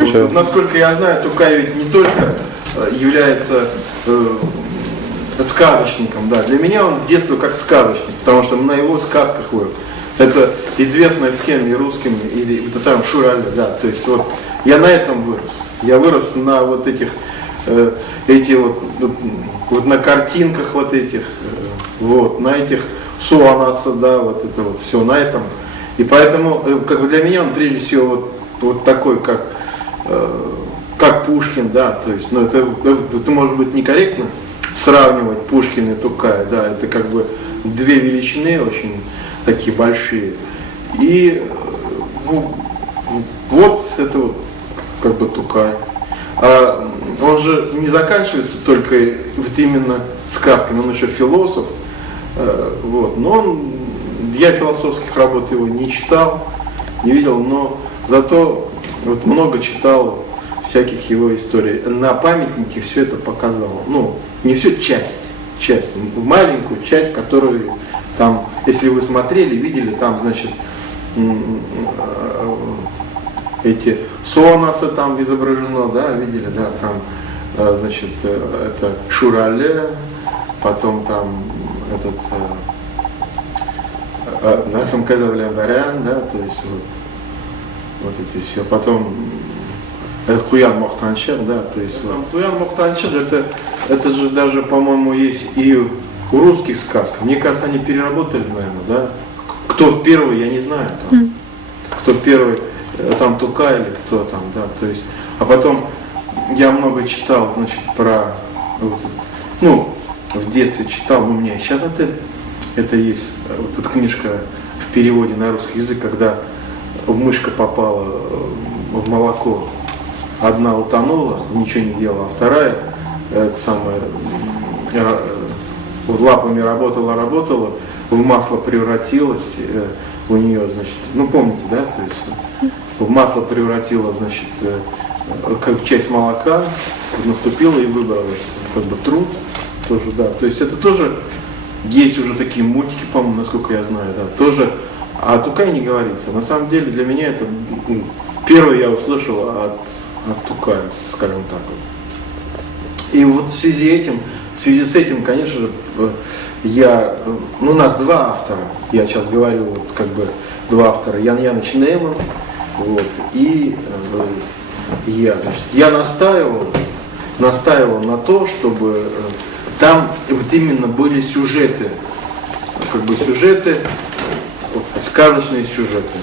Вот, насколько я знаю, Тукай ведь не только является сказочником, да. Для меня он с детства как сказочник, потому что на его сказках вырос. Это известно всем и русским, и татарам Шурале, да. То есть вот я на этом вырос. Я вырос на вот этих, вот на картинках вот этих, вот, на этих Суанаса, да, вот это вот все на этом. И поэтому, как бы для меня он прежде всего вот такой, как Пушкин, да, то есть, ну это может быть некорректно сравнивать Пушкина и Тукая, да, это как бы две величины очень такие большие. И вот это вот как бы Тукай. А он же не заканчивается только вот именно сказками, он еще философ, вот, но я философских работ его не читал, не видел, но зато вот много читал всяких его историй. На памятнике все это показало. Ну, не все, часть, маленькую часть, которую там, если вы смотрели, видели, там, значит, эти Суанасы там изображено, да, видели, да, там, значит, это Шурале, потом там этот Насам Казавляндарян, да, то есть вот эти все. Потом Куян Мохтанчер, да, то есть вот. Куян Мохтанчер, это же даже, по-моему, есть и у русских сказках. Мне кажется, они переработали, наверное, да. Кто в первый, я не знаю, там. Кто в первый, там Тукай или кто там, да, то есть. А потом я много читал, значит, про, вот, ну, в детстве читал, но у меня сейчас это есть, вот эта книжка в переводе на русский язык, когда мышка попала в молоко, одна утонула, ничего не делала, а вторая, вот лапами работала, в масло превратилась, у нее, значит, ну помните, да, то есть в масло превратила, значит, как часть молока, наступила и выбралась, как бы труд тоже, да, то есть это тоже есть уже такие мультики, по-моему, насколько я знаю, да, тоже, а о Тукае не говорится. На самом деле для меня это первое я услышал от Тукая, скажем так. И вот в связи с этим, конечно же, у нас два автора, я сейчас говорю, вот как бы два автора, Ян Яныч Нейман, вот, и я, значит, я настаивал на то, чтобы там вот именно были сюжеты, как бы сюжеты, сказочные сюжеты.